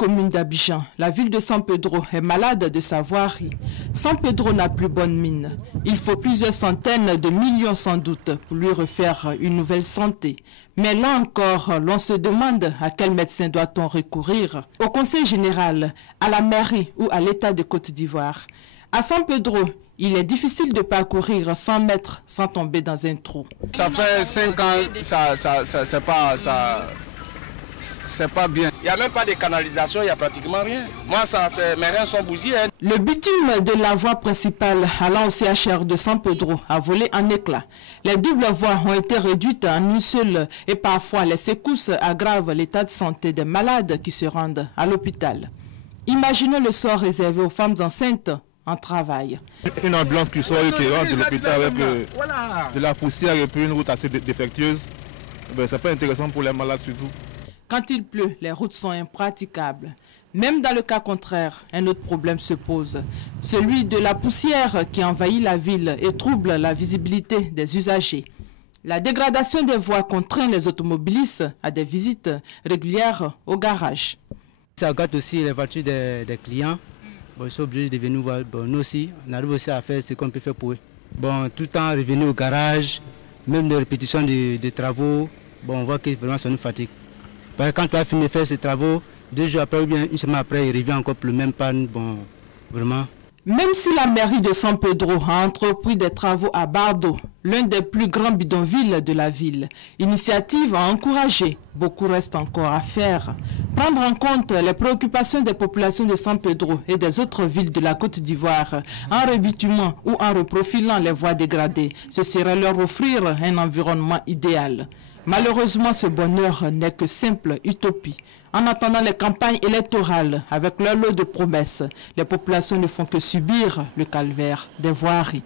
commune d'Abidjan, la ville de San Pedro est malade de sa voirie. San Pedro n'a plus bonne mine. Il faut plusieurs centaines de millions sans doute pour lui refaire une nouvelle santé. Mais là encore, l'on se demande à quel médecin doit-on recourir? Au conseil général, à la mairie ou à l'État de Côte d'Ivoire. À San Pedro, il est difficile de parcourir 100 mètres sans tomber dans un trou. Ça fait 5 ans, c'est pas bien. Il n'y a même pas de canalisation, il n'y a pratiquement rien. Moi, mes reins sont bousillés. Le bitume de la voie principale allant au CHR de San Pedro a volé en éclats. Les doubles voies ont été réduites en une seule et parfois les secousses aggravent l'état de santé des malades qui se rendent à l'hôpital. Imaginez le sort réservé aux femmes enceintes en travail. Une ambulance qui sort et qui rentre de l'hôpital avec de la poussière et puis une route assez défectueuse, c'est pas intéressant pour les malades surtout. Quand il pleut, les routes sont impraticables. Même dans le cas contraire, un autre problème se pose. Celui de la poussière qui envahit la ville et trouble la visibilité des usagers. La dégradation des voies contraint les automobilistes à des visites régulières au garage. Ça gâte aussi les voitures des clients. Bon, ils sont obligés de venir voir. Bon, nous aussi, on arrive aussi à faire ce qu'on peut faire pour eux. Bon, tout le temps revenir au garage, même les répétitions de travaux, bon, on voit que vraiment ça nous fatigue. Parce que quand tu as fini de faire ces travaux, 2 jours après ou bien une semaine après, il revient encore pour le même panne. Bon, vraiment. Même si la mairie de San Pedro a entrepris des travaux à Bardo, l'un des plus grands bidonvilles de la ville, initiative à encourager, beaucoup reste encore à faire. Prendre en compte les préoccupations des populations de San Pedro et des autres villes de la Côte d'Ivoire en rebitumant ou en reprofilant les voies dégradées, ce serait leur offrir un environnement idéal. Malheureusement, ce bonheur n'est que simple utopie. En attendant les campagnes électorales, avec leur lot de promesses, les populations ne font que subir le calvaire des voiries.